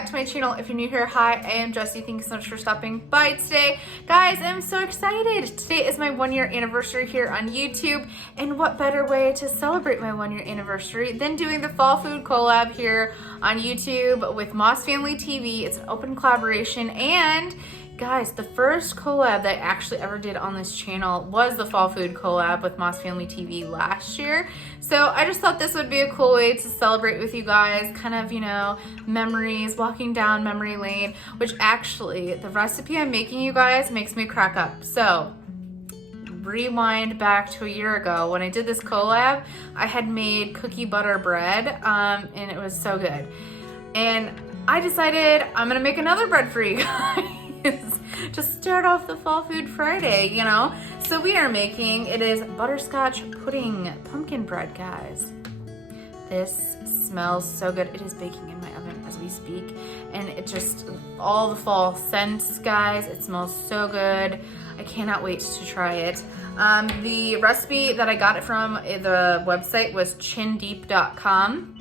back to my channel. If you're new here, hi, I am Jessi. Thank you so much for stopping by today. Guys, I'm so excited. Today is my 1 year anniversary here on YouTube, and what better way to celebrate my 1 year anniversary than doing the fall food collab here on YouTube with Moss Family TV. It's an open collaboration, and guys, the first collab that I actually ever did on this channel was the fall food collab with Moss Family TV last year. So I just thought this would be a cool way to celebrate with you guys, kind of, you know, memories, walking down memory lane, which actually the recipe I'm making you guys makes me crack up. So rewind back to a year ago when I did this collab, I had made cookie butter bread and it was so good. And I decided I'm gonna make another bread for you guys. Just start off the Fall Food Friday, you know? So we are making, it is butterscotch pudding pumpkin bread, guys. This smells so good. It is baking in my oven as we speak. And it just, all the fall scents, guys. It smells so good. I cannot wait to try it. The recipe that I got it from, the website was chindeep.com.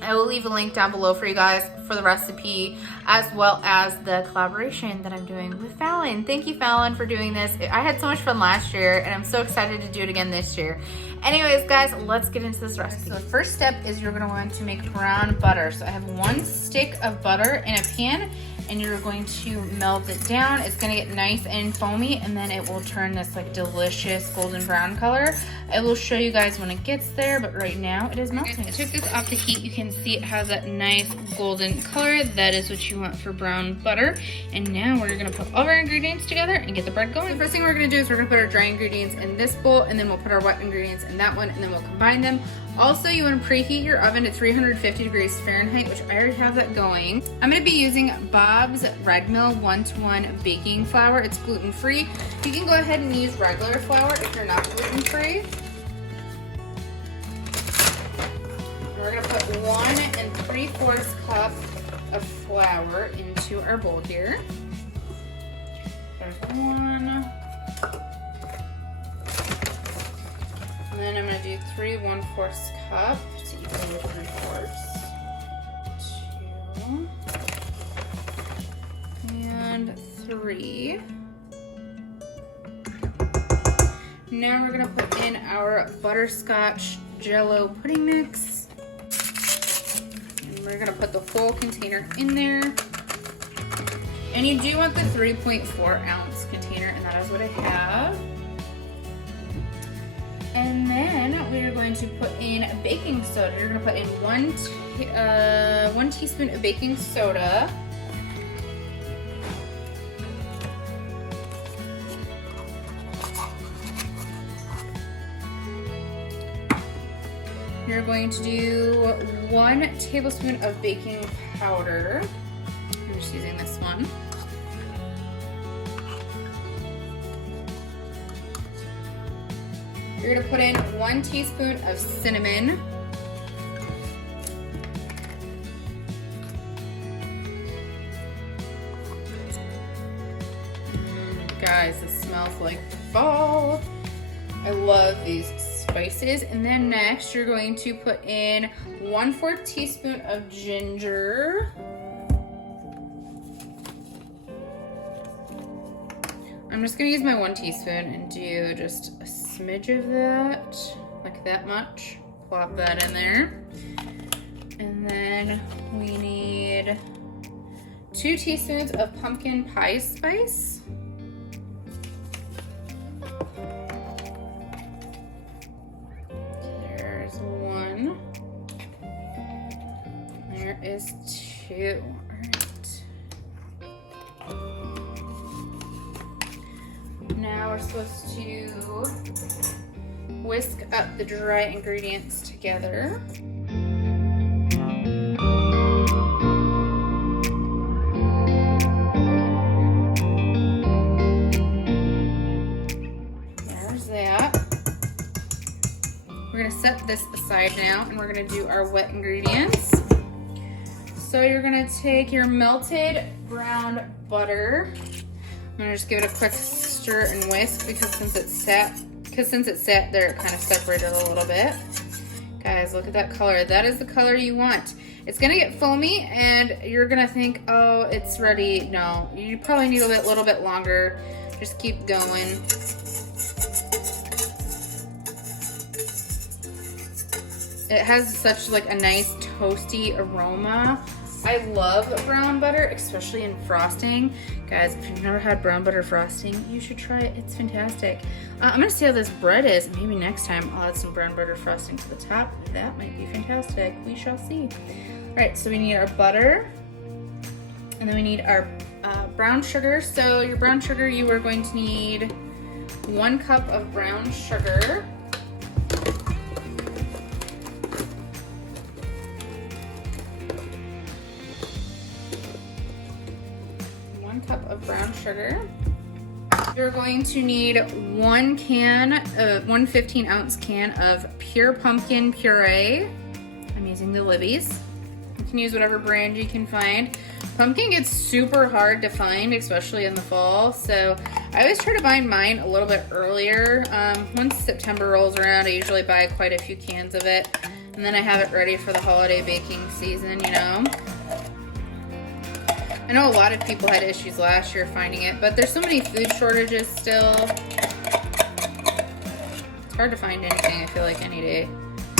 I will leave a link down below for you guys for the recipe, as well as the collaboration that I'm doing with Fallon. Thank you, Fallon, for doing this. I had so much fun last year, and I'm so excited to do it again this year. Anyways, guys, let's get into this recipe. So the first step is you're gonna want to make brown butter. So I have 1 stick of butter in a pan, and you're going to melt it down. It's gonna get nice and foamy, and then it will turn this like delicious golden brown color. I will show you guys when it gets there, but right now it is melting. I took this off the heat. You can see it has that nice golden color. That is what you want for brown butter. And now we're gonna put all of our ingredients together and get the bread going. The first thing we're gonna do is we're gonna put our dry ingredients in this bowl, and then we'll put our wet ingredients in that one, and then we'll combine them. Also, you want to preheat your oven to 350 degrees Fahrenheit, which I already have that going. I'm going to be using Bob's Red Mill 1-to-1 baking flour. It's gluten-free. You can go ahead and use regular flour if you're not gluten-free. We're going to put 1 3/4 cup of flour into our bowl here. There's 1. And then I'm going to do 3 1/4 cup to equal your 3/4. 2 and 3. Now we're going to put in our butterscotch jello pudding mix. And we're going to put the whole container in there. And you do want the 3.4 ounce container, and that is what I have. And then we are going to put in baking soda. You're going to put in 1 teaspoon of baking soda. You're going to do 1 tablespoon of baking powder. I'm just using this one. You're gonna put in 1 teaspoon of cinnamon. Guys, this smells like fall. I love these spices. And then next, you're going to put in 1/4 teaspoon of ginger. I'm just gonna use my 1 teaspoon and do just a smidge of that, like that much. Plop that in there. And then we need 2 teaspoons of pumpkin pie spice. There's 1. There is 2. Now we're supposed to whisk up the dry ingredients together. There's that. We're gonna set this aside now, and we're gonna do our wet ingredients. So you're gonna take your melted brown butter. I'm gonna just give it a quick stir and whisk because since it's sat there, it kind of separated a little bit. Guys, look at that color. That is the color you want. It's gonna get foamy and you're gonna think, oh, it's ready. No, you probably need a little bit longer. Just keep going. It has such like a nice toasty aroma. I love brown butter, especially in frosting. Guys, if you've never had brown butter frosting, you should try it. It's fantastic. I'm gonna see how this bread is. Maybe next time I'll add some brown butter frosting to the top. That might be fantastic. We shall see. All right, so we need our butter, and then we need our brown sugar. So your brown sugar, you are going to need 1 cup of brown sugar. Cup of brown sugar. You're going to need 1 15-ounce can of pure pumpkin puree. I'm using the Libby's. You can use whatever brand you can find. Pumpkin gets super hard to find, especially in the fall, so I always try to buy mine a little bit earlier. Once September rolls around, I usually buy quite a few cans of it, and then I have it ready for the holiday baking season, you know. I know a lot of people had issues last year finding it, but there's so many food shortages still. It's hard to find anything, I feel like, any day.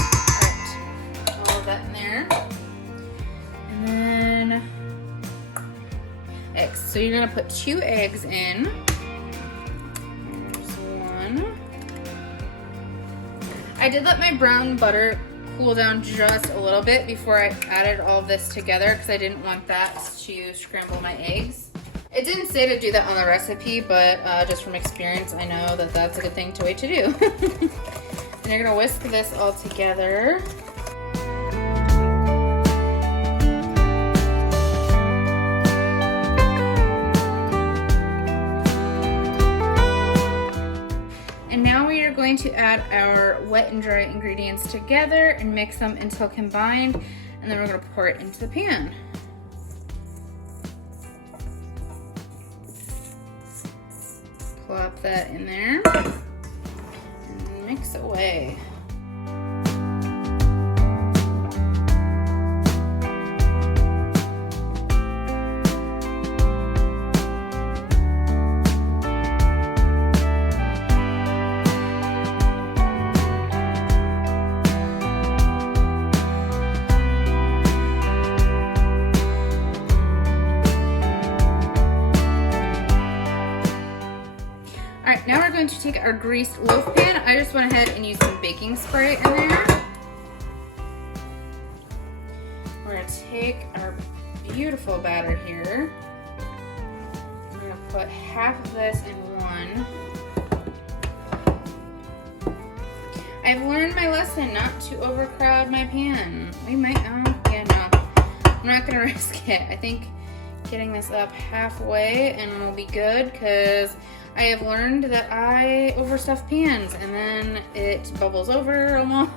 Alright, all of that in there. And then eggs. So you're gonna put 2 eggs in. There's 1. I did let my brown butter cool down just a little bit before I added all of this together because I didn't want that to scramble my eggs. It didn't say to do that on the recipe, but just from experience, I know that that's a good thing to wait to do. And you're gonna whisk this all together. Going to add our wet and dry ingredients together and mix them until combined, and then we're going to pour it into the pan. Plop that in there and mix away. Now we're going to take our greased loaf pan. I just went ahead and used some baking spray in there. We're going to take our beautiful batter here. We're going to put half of this in one. I've learned my lesson not to overcrowd my pan. We might, yeah, no. I'm not going to risk it. I think getting this up halfway and we'll be good, because I have learned that I overstuff pans and then it bubbles over almost.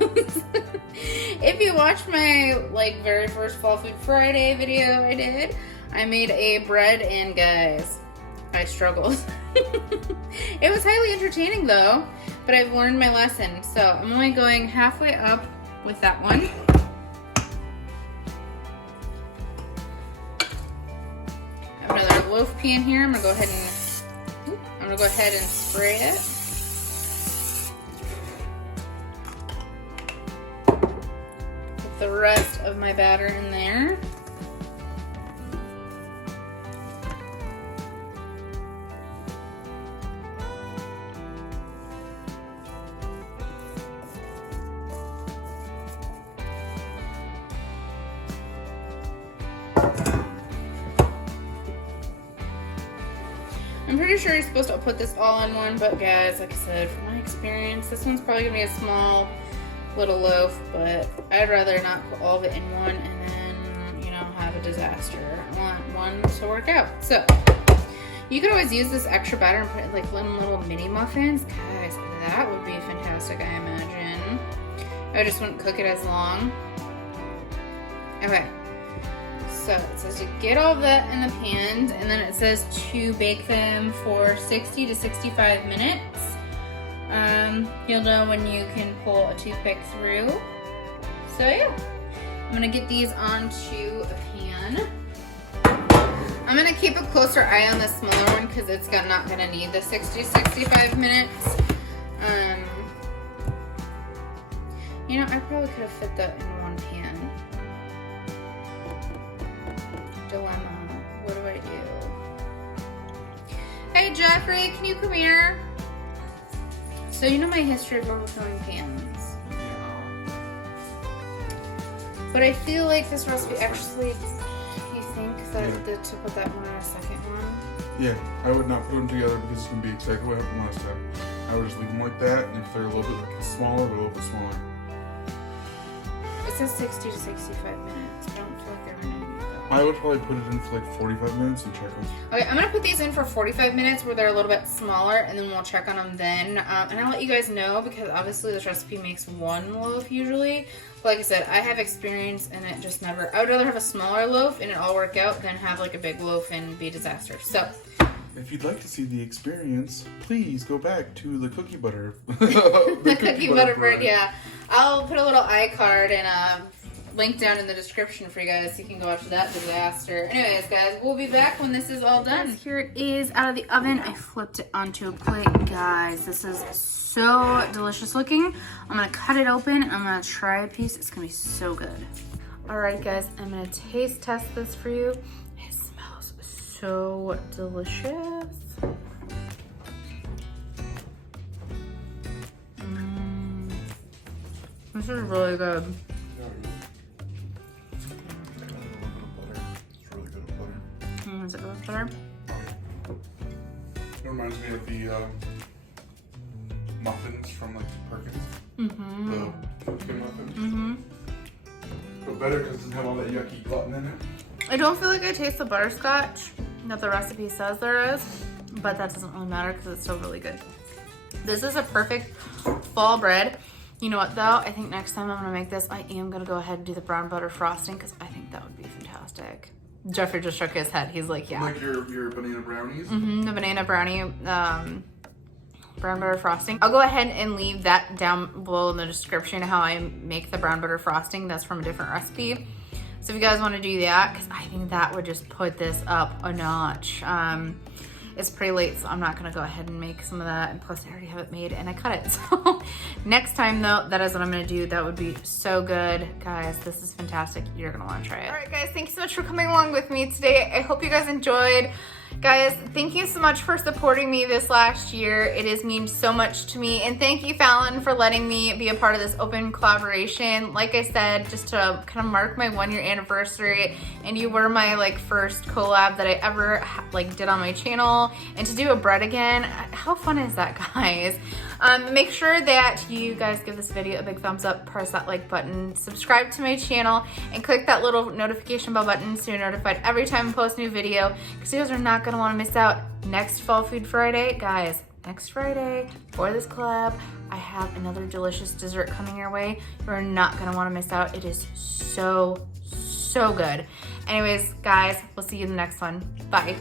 If you watched my very first Fall Food Friday video I did, I made a bread, and guys, I struggled. It was highly entertaining though, but I've learned my lesson. So I'm only going halfway up with that one. I have another loaf pan here. I'm gonna go ahead and spray it. Put the rest of my batter in there. I'm pretty sure you're supposed to put this all in one, but guys, like I said, from my experience, this one's probably gonna be a small little loaf, but I'd rather not put all of it in one and then, have a disaster. I want one to work out. So, you could always use this extra batter and put it in little mini muffins. Guys, that would be fantastic, I imagine. I just wouldn't cook it as long. Okay. So it says to get all of that in the pans, and then it says to bake them for 60 to 65 minutes. You'll know when you can pull a toothpick through. So yeah, I'm gonna get these onto a pan. I'm gonna keep a closer eye on the smaller one because it's not gonna need the 60-65 minutes. You know, I probably could have fit that in one pan. Dilemma. What do I do? Hey Jeffrey, can you come here? So you know my history of overfilling pans. But I feel like this recipe actually, you think that to put that one in a second one? Yeah, I would not put them together because it's going to be exactly what happened last time. I would just leave them like that, and if they're a little bit smaller, they're a little bit smaller. It says 60 to 65 minutes. I don't feel like they're going to need that. I would probably put it in for like 45 minutes and check them. Okay, I'm going to put these in for 45 minutes where they're a little bit smaller, and then we'll check on them then. And I'll let you guys know because obviously this recipe makes one loaf usually. But like I said, I have experience and it just never, I would rather have a smaller loaf and it all work out than have like a big loaf and be a disaster. So if you'd like to see the experience, please go back to the cookie butter. the cookie butter bread, yeah. I'll put a little iCard and a link down in the description for you guys so you can go watch that disaster. Anyways, guys, we'll be back when this is all done. Here it is out of the oven. I flipped it onto a plate. Guys, this is so delicious looking. I'm gonna cut it open and I'm gonna try a piece. It's gonna be so good. All right, guys, I'm gonna taste test this for you. It smells so delicious. This is really good. Is it really butter? It reminds me of the muffins from like Perkins. Mm-hmm. The pumpkin muffins. Mm-hmm. But better because it doesn't have all that yucky gluten in it. I don't feel like I taste the butterscotch that the recipe says there is, but that doesn't really matter because it's still really good. This is a perfect fall bread. You know what though? I think next time I'm gonna make this, I am gonna go ahead and do the brown butter frosting because I think that would be fantastic. Jeffrey just shook his head. He's like, yeah. Like your banana brownies? Mm-hmm, the banana brownie, brown butter frosting. I'll go ahead and leave that down below in the description how I make the brown butter frosting. That's from a different recipe. So if you guys want to do that, because I think that would just put this up a notch. It's pretty late, so I'm not gonna go ahead and make some of that. And plus I already have it made and I cut it. So next time though, that is what I'm gonna do. That would be so good. Guys, this is fantastic. You're gonna wanna try it. All right guys, thank you so much for coming along with me today. I hope you guys enjoyed. Guys, thank you so much for supporting me this last year. It has meant so much to me. And thank you, Fallon, for letting me be a part of this open collaboration. Like I said, just to kind of mark my 1-year anniversary, and you were my like first collab that I ever like did on my channel. And to do a bread again, how fun is that, guys? Make sure that you guys give this video a big thumbs up, press that like button, subscribe to my channel, and click that little notification bell button so you're notified every time I post a new video, because you guys are not gonna wanna miss out. Next Fall Food Friday, guys, next Friday for this collab, I have another delicious dessert coming your way. You're not gonna wanna miss out. It is so, so good. Anyways, guys, we'll see you in the next one. Bye.